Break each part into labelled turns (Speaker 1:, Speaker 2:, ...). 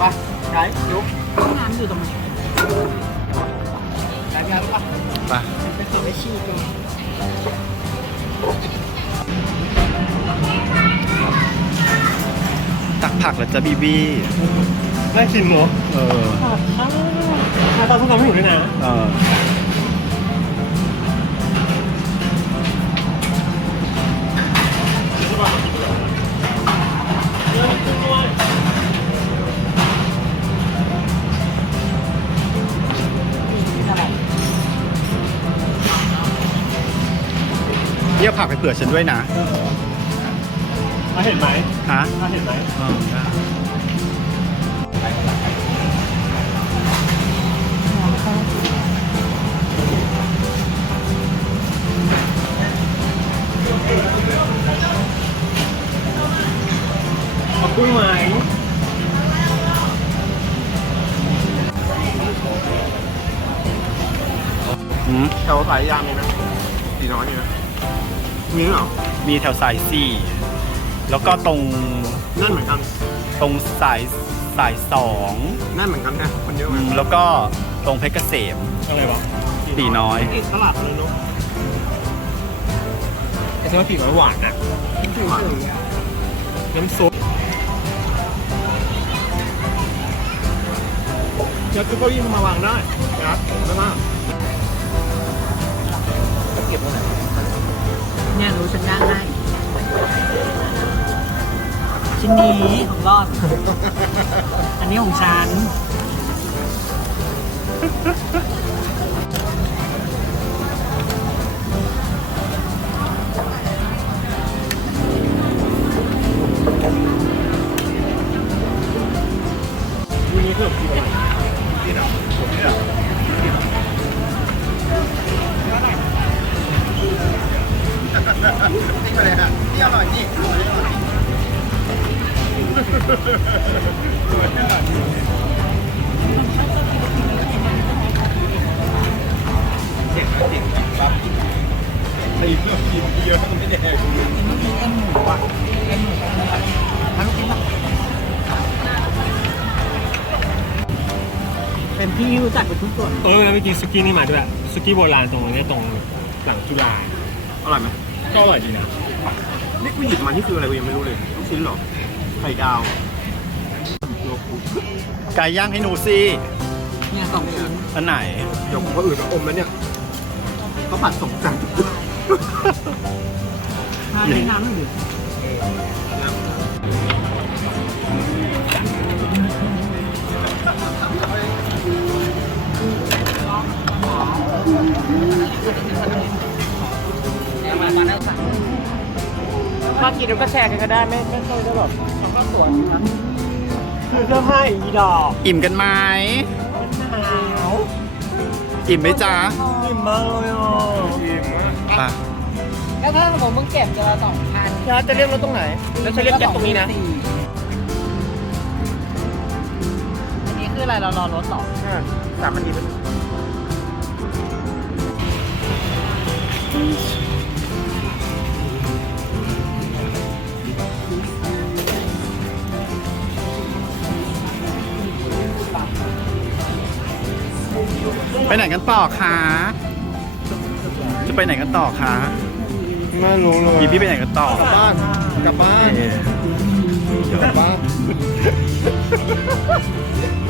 Speaker 1: ไปไกด์ยุก
Speaker 2: น้ำอยู่ตรงไหน
Speaker 1: ไกด์งานปะ
Speaker 3: ไป
Speaker 2: ไปขอไปฉี่ก่อน
Speaker 3: ตักผักแล้วจะบีบี
Speaker 1: ได้กินเหรอ
Speaker 3: เออ
Speaker 2: ผัดข้าว
Speaker 1: หน้าตาพวกเราไม่อยู่ด้วยนะ
Speaker 3: เออ ผักไปเผื่อฉันด้วยนะ
Speaker 1: มาเห็นไหม
Speaker 3: ฮะ
Speaker 1: มาเห็นไหม
Speaker 3: เออได้
Speaker 1: เอากุ้งไหม
Speaker 3: อืม
Speaker 1: แถวสายยางมีไหมสีน้อยมีไหม มีเหรอ
Speaker 3: มีแถวสายสี่ แล้วก็ตรง
Speaker 1: นั่นเหมือนกัน
Speaker 3: ตรงสายสายสอง
Speaker 1: นั่นเหมือนกันแค่คนเยอะไหม
Speaker 3: อืมแล้วก็ตรงเพชรเกษม
Speaker 1: อะไรวะ
Speaker 3: ตีน้อย
Speaker 1: ติดตลาดเลยเนาะไอ้เจ้าตีน้อยหวานนะหวานน้ำซุปเดี๋ยวคือเก้าอี้มาวางได้นะครับได้มากจะเก็บตรงไหน
Speaker 2: เนี่ยรู้ฉันย่างได้ชิ้นนี้ของรอด อันนี้ของฉัน
Speaker 1: วัน เด็กเด็กครับไอ้เรื่องกินเยอะไม่ได้
Speaker 2: มันมีเอ็นหมูอะเอ็นหมูมันกินปะเป็นที่รู้จักกับทุกส่วน
Speaker 1: เออแล้วเมื่อกี้สุกี้นี่มาด้วยสุกี้โบราณตรงนี้ตรงหลังจุฬาอร่อยไหมก็อร่อยดีนะนี่กูหยิบมานี่คืออะไรกูยังไม่รู้เลยลูกชิ้นเหรอ ไข่ดาว
Speaker 3: ไก่ย่างให้หนูสิ
Speaker 2: เนี่ยสองชิ้น
Speaker 3: อันไหน
Speaker 1: เดี๋ยวผมก็อื่นมาอมแล้วเนี่ยเขาผัดสองจาน
Speaker 2: ทานในน้ำหนึ่ง
Speaker 1: ถ้ากินแล้วก็แชร์กันก็ได้ไม่ไม่ต้องได้แบบแล้วก็สวนนะ คือเสื้อผ้าอีดอก
Speaker 3: อิ่มกันไหม
Speaker 1: หนาว
Speaker 3: อิ่มไหมจ๊ะ
Speaker 1: อิ่มมากเลยอะอิ่มมาก
Speaker 3: ไป
Speaker 2: แล้วถ้าสมมติมึงเก็บจะละสองพัน
Speaker 1: ชาจะเรียกรถตรงไหน แล้วจะเรียกแก๊ปตรงนี้นะ
Speaker 2: อันนี้คืออะไรเรารอรถหรอ
Speaker 1: สามพันดีเป็
Speaker 3: ไปไหนกันต่อคะจะไปไหนกันต่อคะ
Speaker 1: ไม่รู้เลย
Speaker 3: บีบี้ไปไหนกันต่อก
Speaker 1: ลับบ้านกลับบ้าน
Speaker 3: เอ๊ะ
Speaker 1: กลับบ้าน
Speaker 3: นั่น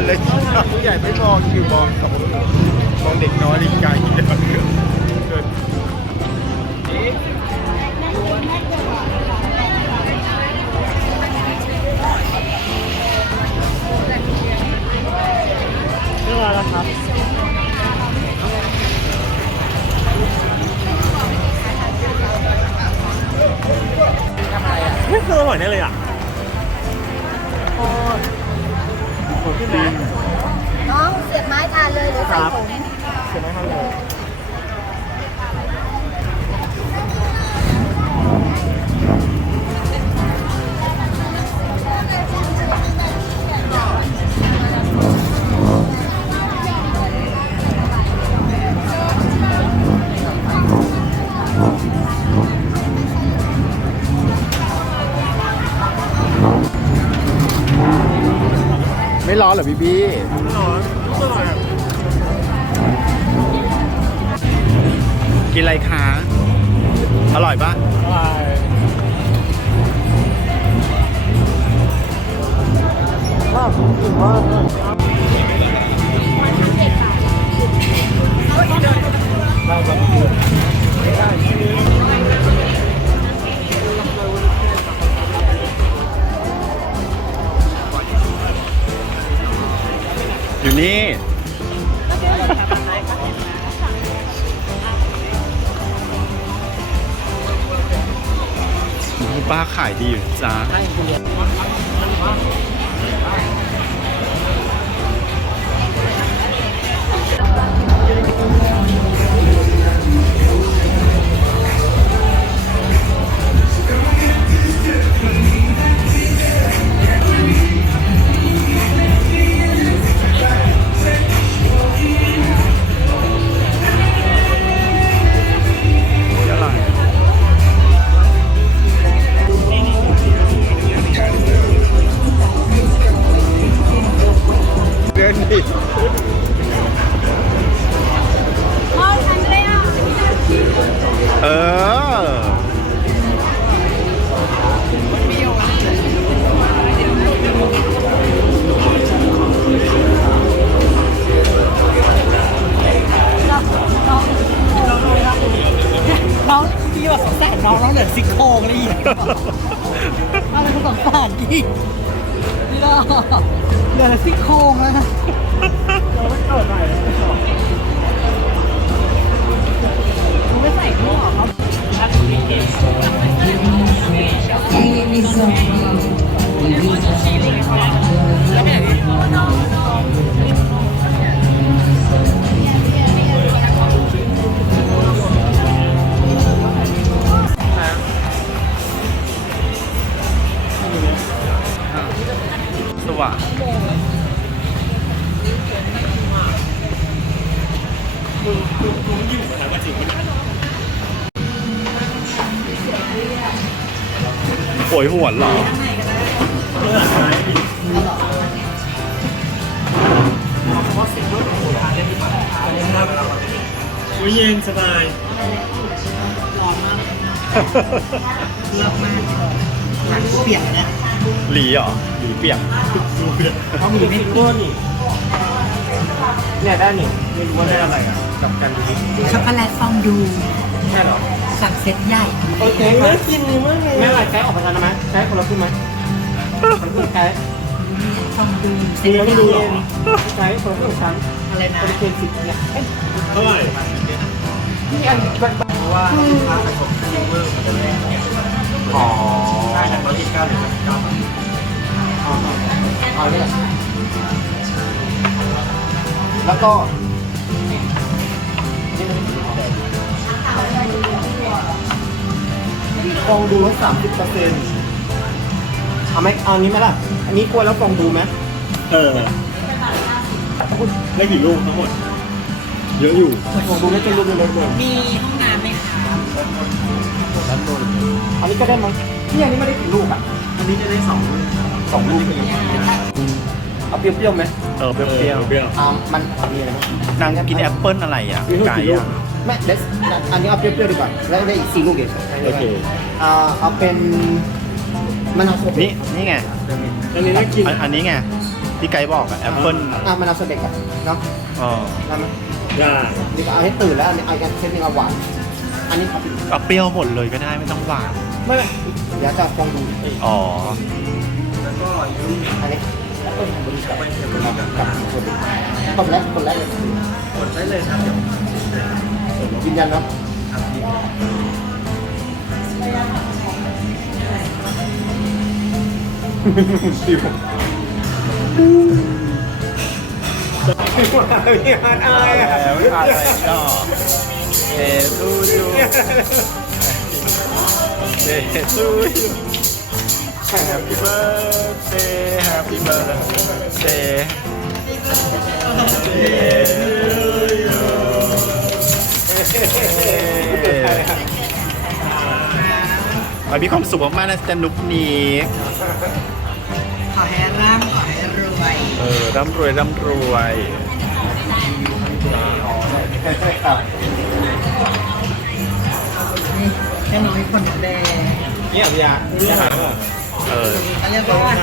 Speaker 3: อนเลย
Speaker 1: ผู้ใหญ่ไม่มองคื
Speaker 3: อ
Speaker 1: มองกับมองเด็กน้อ
Speaker 4: ยลิงกายกินเดินเรื่องอะไร
Speaker 1: ครับไม่เคยอร่อยแน่เลย
Speaker 3: อะ อนเหรอพี่บี้
Speaker 1: ร้อนอร่อยอะ
Speaker 3: กินอะไรคะอร่อยปะ
Speaker 1: อร่อยว้าวถึงว่าเราแบบ
Speaker 3: นี่ ป้าขายดีอยู่จ้า อะ
Speaker 2: ไรก็สงสานกี่นี่ก็เดี๋ยวซี่โครงแล้วนะมึงไม่ใส่หม้อเขา
Speaker 3: ส โหยหวนเหรอ
Speaker 1: อุ้ยเย็นสบาย
Speaker 2: เลือกมากหลังเปียกเนี่ย
Speaker 3: หลีเหรอหลีเปียก
Speaker 2: เขามีไม่
Speaker 1: รู้ว่านี่เนี่ยได้นี่ไม่รู้ว่าได้อะไรอะ กับกันดูดิ
Speaker 2: ช็อกโกแลตฟองดู
Speaker 1: ใช่เหรอ
Speaker 2: สั่งเซ็ตใหญ่
Speaker 1: โอเคน่ากินมากเลยแม่อะไรแก้ออกมาทานไหมแก้คนละครึ่งไหมคนละครึ่งแก้
Speaker 2: ฟองดู
Speaker 1: จริงแล้วไม่ดูเลยแก้คนละครึ่งชั้น
Speaker 2: อะไรนะ
Speaker 1: คนละครึ่งสิบเนี่ยเท่าไหร่ที่อันว่าค่าสังคมซิลเวอร์มันจะแรงเนี่ยอ๋อใช่แต่ร้อยยี่สิบเก้าหรือเก้าอ๋ออ๋อเนี่ยแล้วก็ ฟองดูลดสามสิบเปอร์เซ็นต์เอาไหมเอาอันนี้ไหมล่ะ อันนี้กลัวแล้วฟองดูไหมเออได้กี่ลูกทั้งหมด เยอะอยู่ฟองดูไม่เป็นลูกเล็กเลย
Speaker 2: มีห้องน้ำไหมคะ
Speaker 1: อันนี้ก็ได้มั้งนี่อันนี้ไม่ได้กี่ลูกอะ อันนี้จะได้สองสองลูกเอาเปรี้ยวๆไหม
Speaker 3: เออเปรี้ยว
Speaker 1: เปรี้ยวอ่ามันมีอะไรบ้าง
Speaker 3: ๆ นางกินแอปเปิ้ลอะไรอะ
Speaker 1: มีลูก
Speaker 3: ไก่
Speaker 1: กี่ลูก
Speaker 3: อะ
Speaker 1: ไม่เดสอันนี้เอาเปรี้ยวๆดีกว่าแล้วได้อีกสี่ลูกเอง
Speaker 3: โอเค
Speaker 1: อ่าเอาเป็นมะนาวโซเบะ
Speaker 3: นี่นี่ไง
Speaker 1: อันนี้น่ากิน
Speaker 3: อันอันนี้ไงที่ไกด์บอกอะแอปเปิ้ล
Speaker 1: อ่ามะนาวโซเบะกันเนาะ
Speaker 3: อ๋อ
Speaker 1: ได้ไหมได้นี่ก็เอาให้ตื่นแล้วอันนี้เอาอีกเซตหนึงเอาหวานอันนี้ครับ
Speaker 3: เอาเปรี้ยวหมดเลยก็ได้ไม่ต้องหวาน
Speaker 1: ไม่ไม่เดี๋ยวจะฟองดู
Speaker 3: อ๋อ
Speaker 1: อันนี้ แล้วก็ทำบริการกับคนคนแรกคนแรกเลยกดได้เลยครับยืนยันเนาะสิวพี่ฮาร์ดอายอะ
Speaker 3: แล้วอะไรต่อเฮซูยูเฮซูยู Happy birthday Happy birthday ขอให้มีความสุขมากๆนะจ๊ะนุกนี้
Speaker 2: ขอให้ร่ำขอให้รวย
Speaker 3: เออร่ำรวยร่ำรวย
Speaker 2: นี่แค่น้อยคนแดง
Speaker 1: เงียบอย่าเงียบ
Speaker 3: เออ
Speaker 2: เขาเรียกว่า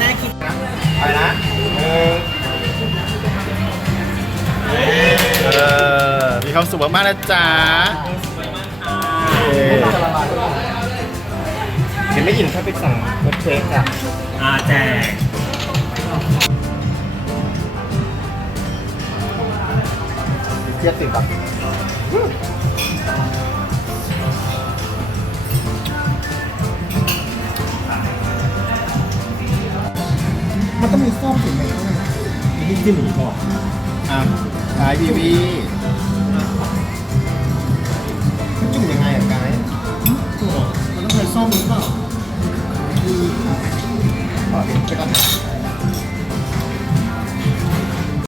Speaker 2: น่าคิดนะ
Speaker 1: ไปนะเออ
Speaker 3: เออมีความสุขมากๆนะจ๊ะเออ
Speaker 1: เห็นไม่ยินถ้าไปสั่งรถเค้กอะอ่าแจกเทียบสิบอะ ซ่อ
Speaker 2: มถึงไหนแล้วไงนี่จิ้มอี
Speaker 5: กก่อน
Speaker 1: อะขายพีบี
Speaker 2: มัจุ่มยังไงอะกายมั
Speaker 1: นต้องใช้ซ่อมหรือเปล่า
Speaker 3: อือขอเห็นไปก่อน